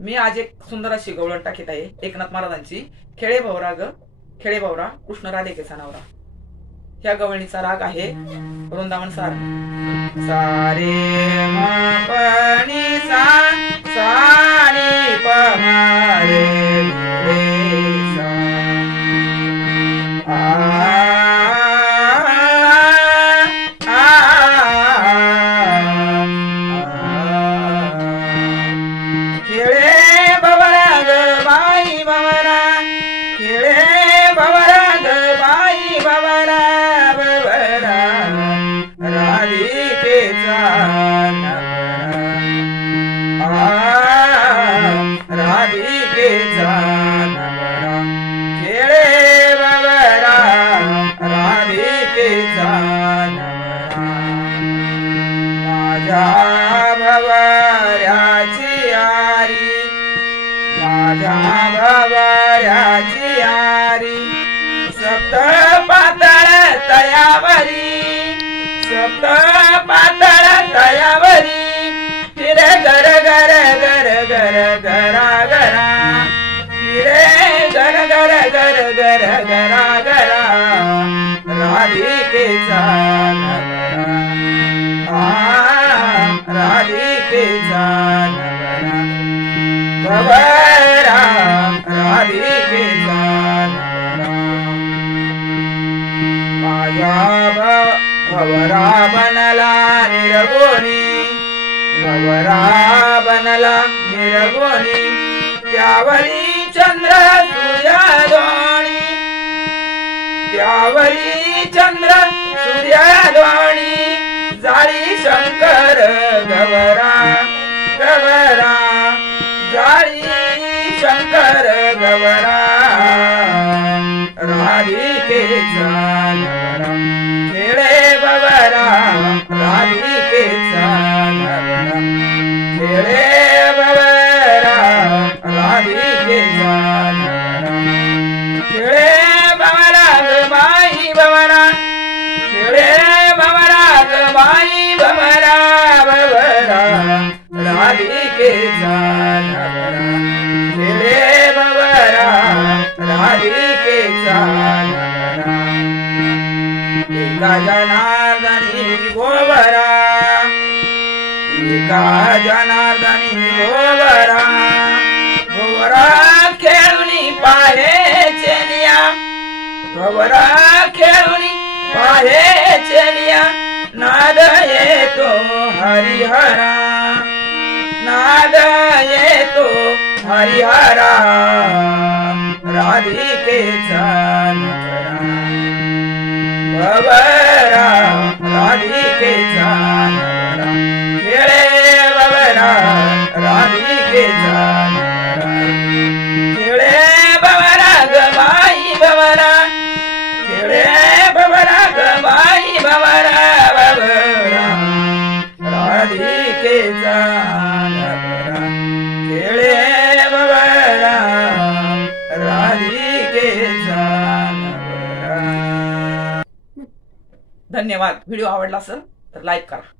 मी आज एक सुंदर अशी गवळण टाकीत आहे एकनाथ महाराजांची खेळे भवरा ग खेळे भवरा कृष्ण राधे केसा नवरा। ह्या गवळणीचा राग आहे वृंदावन सार। सारे मापणी सा सानी पहारे रे सा सप्त पातळ तयावरी फिरे गर गर गर गर गरा गरा फिरे गर गर गर गर गरा गरा राधिकेचा नवरा राधिकेचा नवरा भवरा राधिकेचा भवरा बनला निरगोनी भवरा बनला निरगोनी त्यावरी चंद्र सूर्याद्वाणी त्यावरी चंद्र सूर्याद्वाणी जाळी शंकर गवरा गवरा जाळी शंकर गवरा राधिकेचा नवरा खेळे भवरा राधिकेचा नवरा खेळे भवरा राधिकेचा नवरा खेळे भवरा ग बाई भवरा खेळे भवरा ग बाई भवरा भवरा राधिकेचा नवरा खेळे भवरा राधिकेचा नवरा एका जनार्दनी गोवरा एका जनार्दनी गोवरा गोवरा खेळुनी पाहे चेलिया गोवरा खेळुनी पाहे चेलिया नाद येतो हरिहरा नाद येतो हरिहरा राधिकेचा नवरा भवरा राधिकेचा नवरा खेळे भवरा राधिकेचा नवरा खेळे भवरा ग बाई भवरा खेळे भवरा ग बाई भवरा भवरा राधिकेचा नवरा खेळे भवरा राधिकेचा नवरा। धन्यवाद। व्हिडिओ आवडला असेल तर लाईक करा।